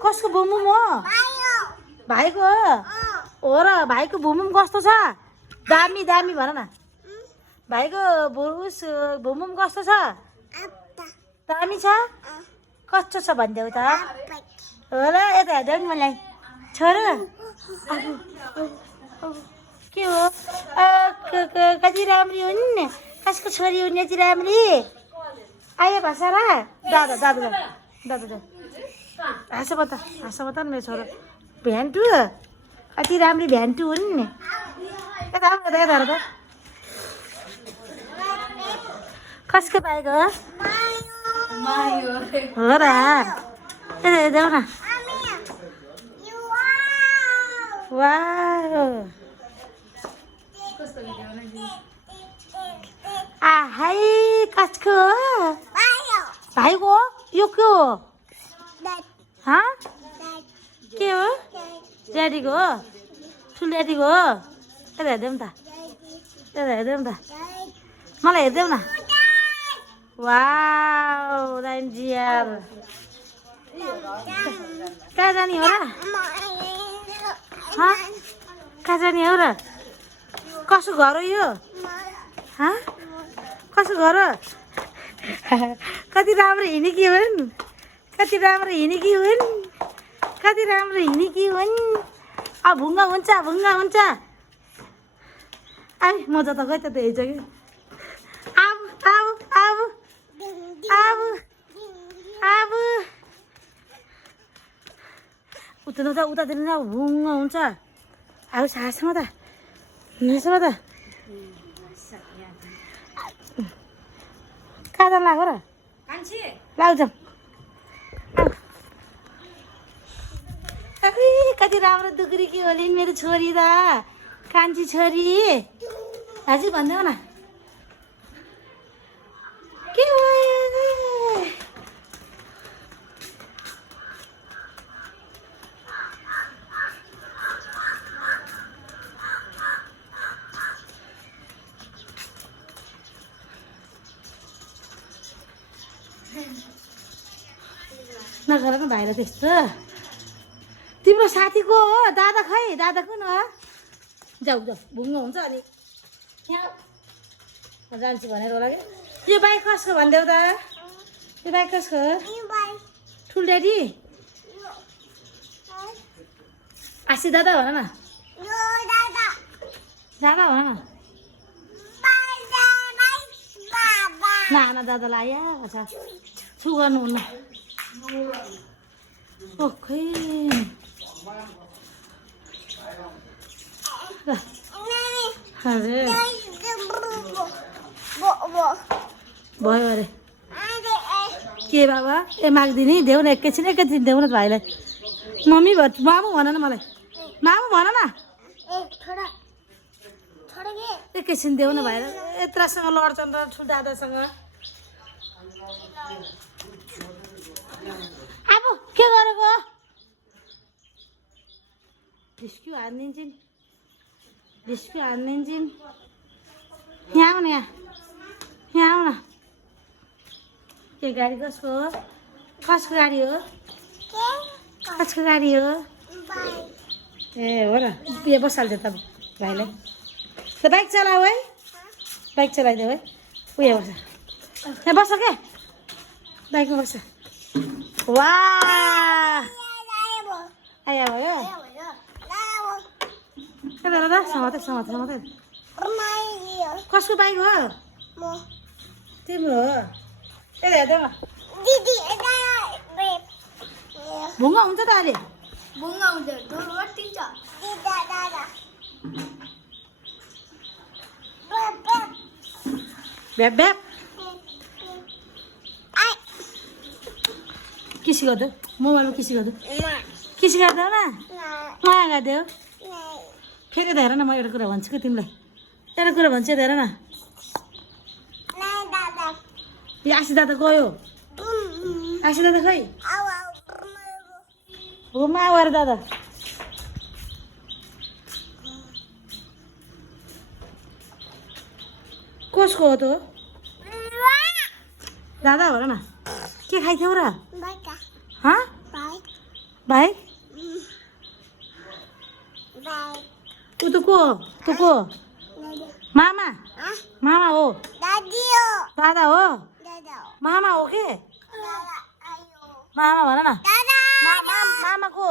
कसको बुमुम हो भाइको हो र भाइको बुमुम कस्तो छ दामी दामी भन न भाइको उस बुमुम कस्तो छ दामी छ कस्तो छ भनिदेऊ त हो र यता हेर्दै नि मलाई छोरा के हो कति राम्री हुन् कसको छोरी हुन् यति राम्री आयो भाषारा दादा दादा दादा हाँस बता मेरो छोरो भ्यान्टु कति राम्री भ्यान्टु हुन् नि यता हेर त कसको पाएको हो र यता हेर्देऊ न वाउ आहै कसको भाइको यो के हो के हो ड्याडीको हो ठुलो ड्याडीको हो यता हेर्देऊ त मलाई हेर्देऊ न वाउ दाइन्जियर कहाँ जाने हो र कहाँ जाने हो र कसो घर हो यो कसो घर हो कति राम्रो हिँडेकी हुन् कति राम्रो हिँडेकी हुन् अब भुङ्गा हुन्छ आई म जता गएँ त्यता हेर्छ कि अब उतातिर न भुङ्गा हुन्छ अब सासमा त कहाँ जानु लाग्यो र लाउँछ कति राम्रो दुग्री कि होलिन् मेरो छोरी त कान्छी छोरी हजुर भनिदेऊ न के नगर न भाइर त्यस्तो तिम्रो साथीको हो दादा खै दादा कुन हो जाऊ भुङ्गो हुन्छ अनि यहाँ जान्छु भनेर होला कि यो बाइक कसको भनिदेऊ त यो बाइक कसको ठुल ड्याडी आशी दादा भन न दादा भन न नाना दादालाई आया अच्छा छु गर्नुहुन्न ओके हजुर भयो अरे के बाबा ए माग्दिने देऊ न एकैछिन देऊ न त भाइलाई मम्मी मामु भन न मलाई मामु भन न एकैछिन देऊ न भाइलाई यत्रासँग लड्छन् र ठुलो दादासँग अब के गरेको डिस्क्यु हानिदिन्छन् यहाँ आऊ न यहाँ आऊ न यो गाडी कसको हो गाडी हो ए हो र यो बसाल्थ्यो त भाइलाई त बाइक चलाऊ है बाइक चलाइदेऊ है उयो बस यहाँ बस क्या बाइकमा बस वा आया भयो दादा समाते कसको बाइक हो तिम्रो हो यता हेर्दै न भुङ्गा हुन्छ त अहिले भ्याप भ्याप किसी गरिदेऊ मोबाइलमा किसी गरिदेऊ न माया गरिदेऊ फेरि हेर न म एउटा कुरा भन्छु कि तिमीलाई एउटा कुरा भन्छु हेर न यो आशी दादा गयो आशी दादा खै हो मावर दादा कसको हो त दादा भन न के खाइथ्यौ र भाइ तँ को मामा मामा हो दादा हो मामा हो के मामा भन न मामा को